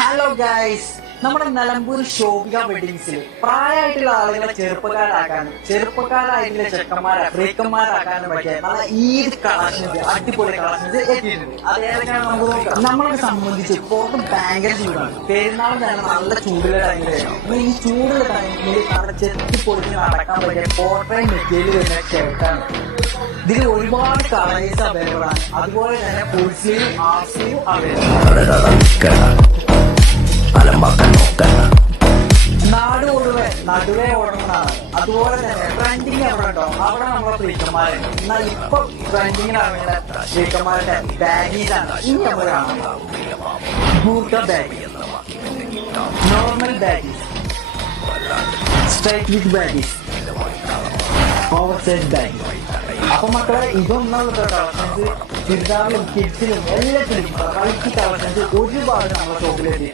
Hello guys, നമ്മുടെ നിലമ്പൂർ ശോഭിക വെഡിങ്സിൽ പ്രായമായിട്ടുള്ള ആളുകളെ ചെറുപ്പക്കാരായിട്ടുള്ള ചെക്കന്മാരെ ഫ്രീക്കന്മാരാക്കാനും പറ്റിയ നല്ല ഈദ് കളക്ഷൻസ്, അടിപൊളി കളക്ഷൻസ് എത്തിയിട്ടുണ്ട്. അത് ഏതൊക്കെയാണ് നമുക്ക് നോക്കാം. നമ്മളെ സംബന്ധിച്ച് പുറത്ത് ഭയങ്കര ചൂടാണ്. പെരുന്നാൾ തന്നെ നല്ല ചൂടുള്ള ടൈമിലായിരുന്നു. ഈ ചൂടുള്ള ടൈമിൽ നല്ല ചെത്തിപ്പൊളിച്ച് നടക്കാൻ പറ്റിയ പോർട്രൈറ്റ് മെറ്റീരിയൽ വരുന്ന ഷർട്ടാണ്. ഇതിൽ ഒരുപാട് കളേഴ്സ് അവൈലബിൾ ആണ്. അതുപോലെ തന്നെ full sleeve, half sleeve available. നാട് ഓടുവേ നടുവേ ഓടണമെന്നാണ്. അതുപോലെ തന്നെ ട്രെൻഡിങ് എവിടെ ഉണ്ടോ അവിടെ നമ്മളെ ഫ്രീക്കന്മാരുണ്ട്. എന്നാൽ ഇപ്പൊ ട്രെൻഡിങ്ങിലാണ് ഫ്രീക്കന്മാരുടെ ബാഗീസാണ് ഇനി നമ്മൾ കാണുന്നത്. ബൂട്ട ബാഗ്, നോർമൽ ബാഗീസ്, സ്ട്രൈറ്റ് വിത്ത് ബാഗീസ്, ഓവർ സൈഡ് ബാഗ്. അപ്പൊ മക്കളെ, ഇതൊന്നുള്ള കളക്ഷൻസ് ചുരിദാറിലും കിഡ്സിലും എല്ലാത്തിലും കളക്ഷൻസ് ഒരുപാട് നമ്മളെ ഷോപ്പിലെത്തി.